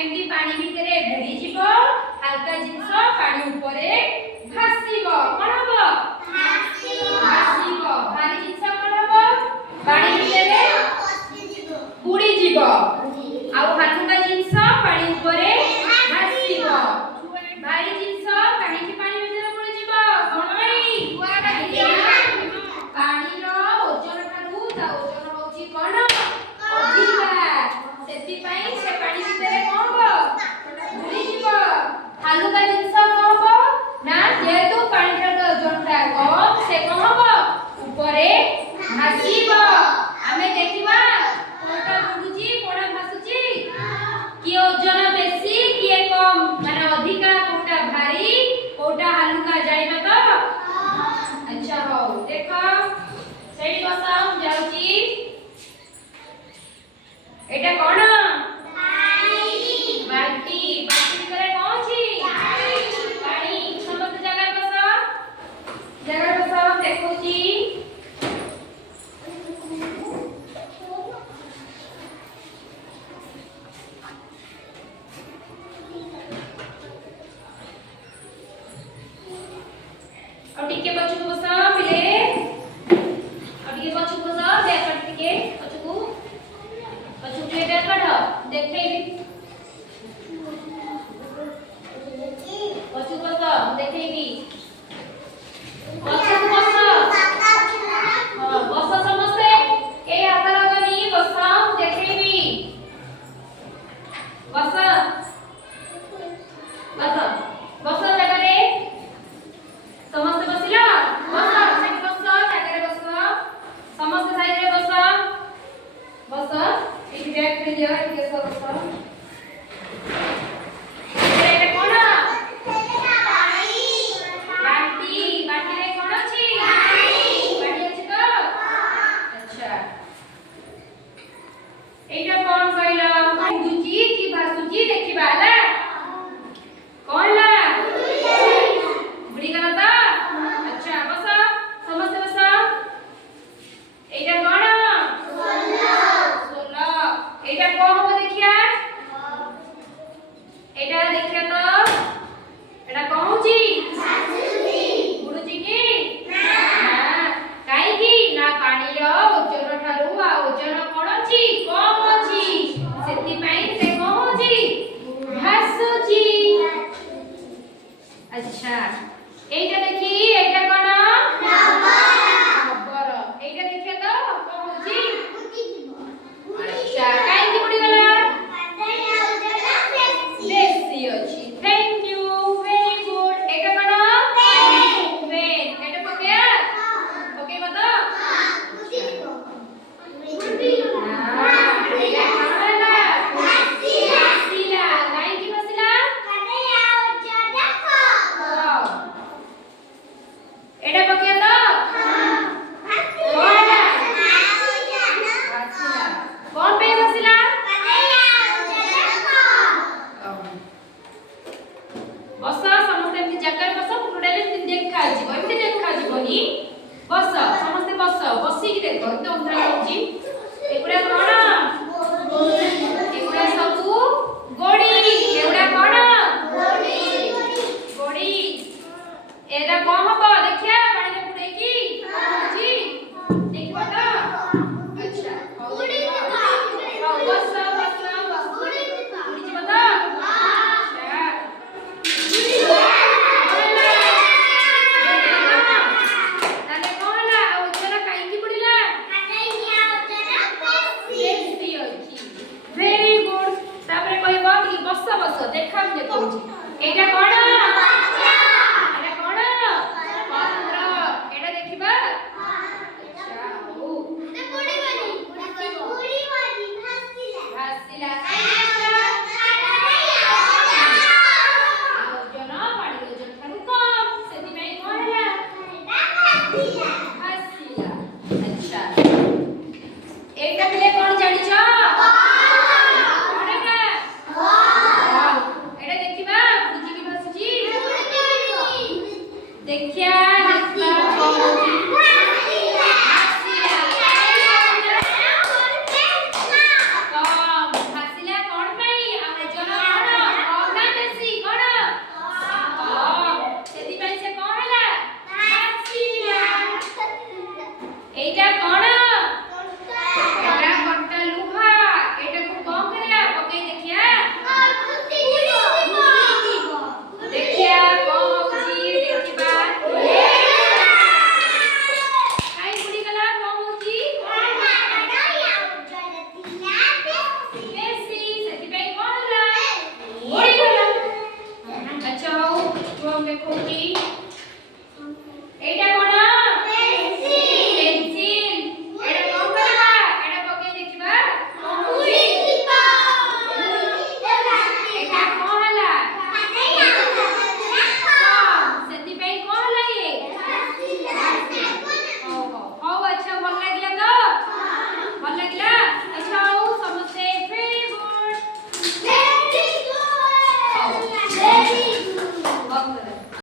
केमती पानी भितरे बुडी जीवो हल्का जिंस पानी ऊपरे भासीबो कोन हबो भासीबो भारी जिंस कोन हबो पानी भितरे बुडी जीवो आ हल्का जिंस पानी ऊपरे भासीबो भारी जिंस काहे कि पानी भितरे बुडी जीवो कोन भाई पानी रो ओजन ठारू ता ओजन होची कोन अधिका सेति पई से पानी भितरे कोन हबो बुडी जीवो हल्का जिंस कोन हबो ना जेतु पानी रो ओजन ता कम से कोन हबो ऊपरे भासीबो हमें देखिबा कोनटा बुडुची कोनटा भासुची कि ओजन बेसी कि कम माने अधिका कोनटा भारी कोनटा हल्का जाइबा तो अच्छा हो देखो सेठी बसाओ जाउची एटा कोन बाल्टी बाल्टी भितरे कोन छी पानी समस्त जगह बसाओ देखोची और टिके बच्चों को बसाओ पिले और टिके बच्चों को बसाओ बैक कर टिके बच्चों के बैक कर देखे भी बच्चों को बसाओ देखे भी बच्चों को बसाओ हां बसा समझते के हाथ लगानी बसाओ देखे भी बसा बसा बसा जगह रे समस्त बसिला बसा सेठी बसा जगह रे बसा समस्त साइड रे बसा बसा एक बैक पे दिया के सब बसा एटा कोन बाल्टी बाल्टी रे कोन अछि बाल्टी अछि तो अच्छा एटा कोन कहला बुझी कि भासुची देखिबा ला कोन ला बुढ़ी का था अच्छा बसा समझते बसा एटा कोन 16 एटा कोन हो देखिया एटा देखिया तो एटा कोन छी बुढ़ी की ना काई की ना पानी रो ओजन ठारू आ ओजन कोन छी कम छी सेति पई से कोन छी भासुची अच्छा एटा देखी एटा कोन नंबर एटा देखिए तो कोन होची अच्छा काई की बुडी गला बेसी अछि thank you very good Etah cone pen एटा पके मत एटा पके तो कौन पे बसिला बस समस्त एमती जगह बस टोटली देखा जीवो एमती देखा जीवनी बस समस्त बस बसी की देखो तो अंदर होची एगुडा कोन एगुडा सबु गोडी एगुडा कोन गोडी एरा कोन हबो देखिया पानी में बुडे की जी देखो तो अच्छा गोडी बस बुडी जी बता अच्छा ताले कोला ओजन काई की बुडीला बेसी अछि वेरी गुड तापरे कहबो कि बस देखा देखो एटा कोन भासिला